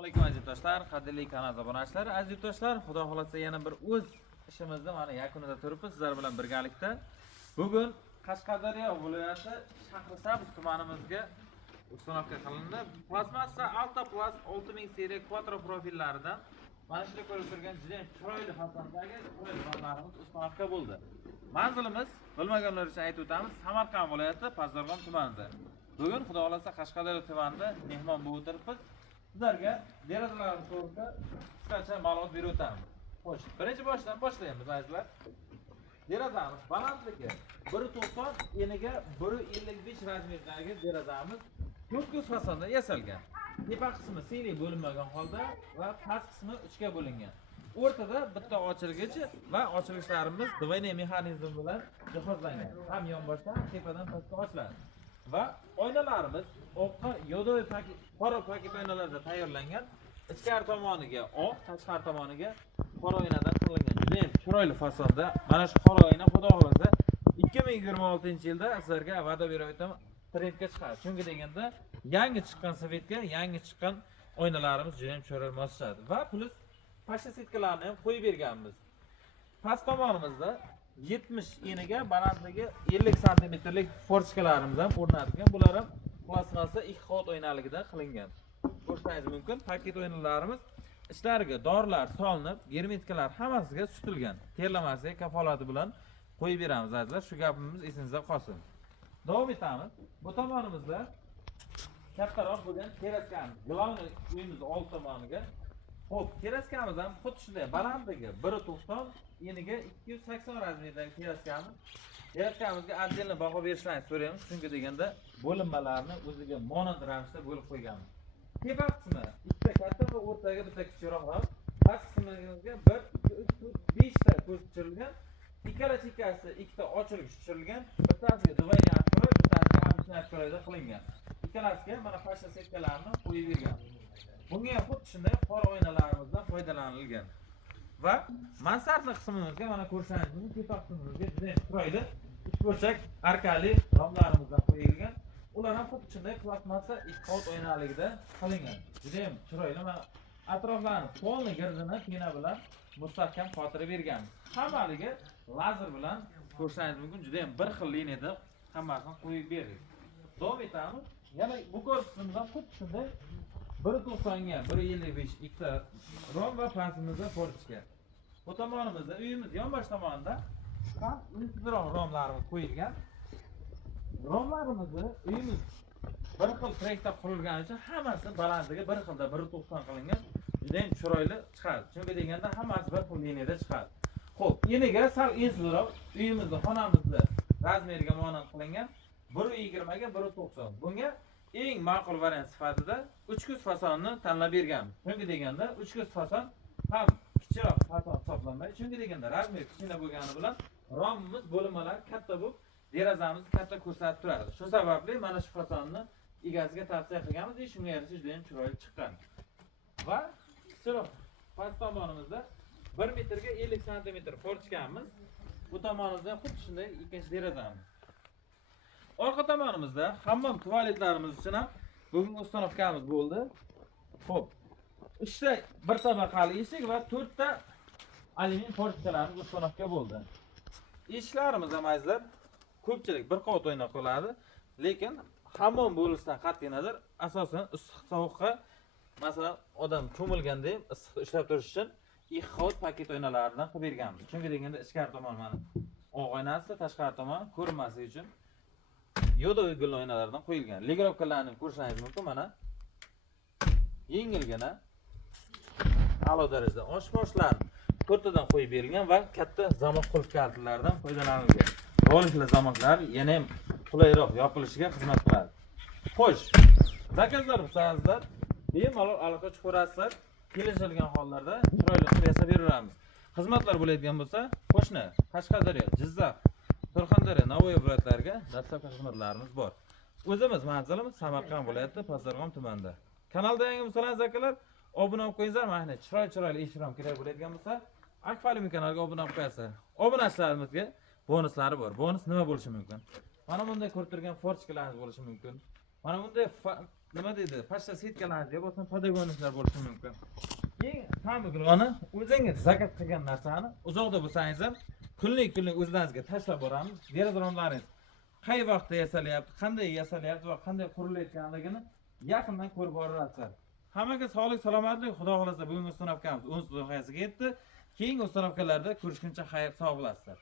Assalomu alaykum aziz do'stlar, qadrli kanal obunachilar. Aziz do'stlar, xudo xolasa yana bir o'z ishimizni mana yakunida turibmiz sizlar bilan birgalikda. Bugun Qashqadaryo viloyati Shahrisabz tumanimizga uстановка qilindi. Plastmassa Altoplast 6000 seriya quattro profillaridan mana shunday ko'rib turgan juda chiroyli fasondagi qurilmalarimiz uстановка bo'ldi. Manzilimiz bilmaganlar uchun aytib o'tamiz, Samarqand viloyati Pazarg'om tumanida. Bugun xudo xolasa Qashqadaryo tumanida mehmon bo'lib o'tiribmiz. Sizlarga derazalar to'g'risida qisqacha ma'lumot berib o'tamiz. Xo'sh, birinchi boshdan boshlaymiz azizlar. Derazamiz balandligi 1.90, eniga 1.55 razmerdagi derazamiz ko'k fasonda yasalgan. Tepa qismi siyli bo'linmagan holda va past qismi 3 ga bo'lingan. O'rtada bitta ochilgich va ochilishlarimiz двойной mexanizm bilan jihozlangan. Ham yonboshdan ham tepadan pastga ochiladi. Va oynalarimiz oqqa yodoy paket, qora paket oynalarda tayyorlangan. Ichkari tomoniga oq, tashqari tomoniga qora oynadan qilingan. Juda ham chiroyli fasonda. Mana shu qora oyna xudo xolasa 2026-yilda sizlarga va'da berib aytaman, trendga chiqadi. Chunki deganda yangi chiqqan svetga, yangi chiqqan oynalarimiz juda ham chiroyli moslashadi. Va plus pashta setkalarni ham qo'yib berganmiz. Past tomonimizda 70 eniga balandligi 50 santimetrlik forchkalarimiz ham o'rnatilgan. Bular ham plastmassa 2 qavat oynaligidan qilingan. Ko'rishingiz mumkin. Paket oynalarimiz ichlariga dorilar solinib, germetikalar hammasiga sutilgan. Terlamasiga kafolati bilan qo'yib beramiz azizlar. Shu gapimiz esingizda qolsin. Davom etamiz. Bu tomonimizda kattaroq bo'lgan teraskamiz. Glavniy uyimiz old tomoniga. Xo'p, teraskamiz ham xuddi shunday balandligi 1.90, eniga 280 razmerdagi teraskamiz. Teraskamizga отдельно baho berishlarini so'raymiz, chunki deganda bo'linmalarni o'ziga monand ravishda bo'lib qo'yganmiz. Tepa qismi ikkita katta va o'rtaga bitta kichikroq, past qismimizga 1, 2, 3, 4, 5 ta ko'z tushirilgan. Ikkala chekkasi ikkita ochilgich tushirilgan. Bittasiga двойной открой, bittasiga обычный откройda qilingan. Ikkalasiga mana pashta setkalarni qo'yib bergan. Bunga ham xuddi shunday qora oynalarimizdan foydalanilgan. Va mansardli qismimizga mana ko'rishingiz mumkin, tepa qismimizga juda chiroyli uchburchak arkali romlarimizdan qo'yilgan. Ular ham xuddi shunday plastmassa 2 qavat oynaligida qilingan. Juda ham chiroyli. Mana atroflarini polni girdini pena bilan mustahkam qotirib berganmiz. Hammaliga lazer bilan ko'rishingiz mumkin, juda ham bir xil liniyada hammasini qo'yib berdik. Davom etamiz. Yana bu korpusimizdan xuddi shunday 1.90 ga 1.55 ikkita rom va pastimizda forchka. Bu tomonimizda uyimiz yonbosh tomonida ham intizoq romlarimiz qo'yilgan. Romlarimizni uyimiz bir xil traktda qurilgani uchun hammasi balandligi bir xilda 1.90 qilingan. Juda ham chiroyli chiqadi. Chunki deganda hammasi bir xil liniyada chiqadi. Xo'p, eniga sal intizoq uyimizda xonamizda razmeriga monand qilingan 1.20 ga 1.90. Bunga eng ma'qul variant sifatida 3 ko'z fasonni tanlab berganmiz. Chunki deganda 3 ko'z fason ham kichikroq fason hisoblanmaydi. Chunki deganda razmer kichkina bo'lgani bilan romimiz bo'linmalar katta bo'lib, derazamiz katta ko'rsatib turadi. Shu sababli mana shu fasonni egasiga tavsiya qilganmiz va shunga yarasha juda ham chiroyli chiqqan. Va kichikroq past tomonimizda 1 metrga 50 santimetr forchkamiz. Bu tomonimizda xuddi shunday ikkinchi derazamiz. Orqa tomonimizda hammom tualetlarimiz uchun ham bugun uстановкamiz bo'ldi. Xo'p. 3 ta bir tabaqali eshik va 4 ta alyumin forchkalarimiz uстановка bo'ldi. Eshiklarimiz ham azizlar ko'pchilik bir qavat oyna qo'yadi, lekin hammom bo'lishidan qat'iy nazar asosan issiq sovuqqa, masalan, odam cho'milganda issiq ushlab turish uchun 2 qavat paket oynalaridan qilib berganmiz. Chunki deganda ichkari tomon mana oq oynasi, tashqari tomon ko'rinmasligi uchun yodoy gul oynalardan qo'yilgan. Legirovkalarni ko'rishingiz mumkin mana. Yengilgina a'lo darajada oshmoshlarni to'rttadan qo'yib berilgan va katta zamoq qulf kaltlaridan foydalanilgan. Rolikli zamoqlar yana ham qulayroq yopilishiga xizmat qiladi. Xo'sh, zakazlar bo'lsa, bemalol aloqa chiqarasizlar. Kelishilgan hollarda chiroyli qilib yasab beramiz. Xizmatlar bo'ladigan bo'lsa, qo'shni Qashqadaryo, Jizzax, Surxondaryo, Navoiy viloyatlariga dastlabki xizmatlarimiz bor. O'zimiz manzilimiz Samarqand viloyati Pazarg'om tumanida. Kanalda yangi bo'lsangiz akalar, obuna bo'lib qo'yinglar. Mana chiroyli eshitram kerak bo'ladigan bo'lsa, Akfalim kanaliga obuna bo'lib qo'yasiz. Obunachilarimizga bonuslari bor. Bonus nima bo'lishi mumkin? Mana bunday ko'rib turgan forchkalarimiz bo'lishi mumkin. Mana bunday nima deydi? Pashsha setkalar deb bo'lsa podagonliklar bo'lishi mumkin. Eng tamig'ini o'zingiz zakaz qilgan narsani uzoqda bo'lsangiz ham kunlik o'zingizga tashlab boramiz. Derazalaringiz qay vaqtda yasalyapti, qanday yasalyapti va qanday qurilayotganligini yaqindan ko'rib borasizlar. Hammaga sog'lik, salomatlik, Xudo xolasa bugungi ustanovkamiz 10 nihoyasiga yetdi. Keyingi ustanovkalarda ko'rishguncha xayr, sog' bo'lasizlar.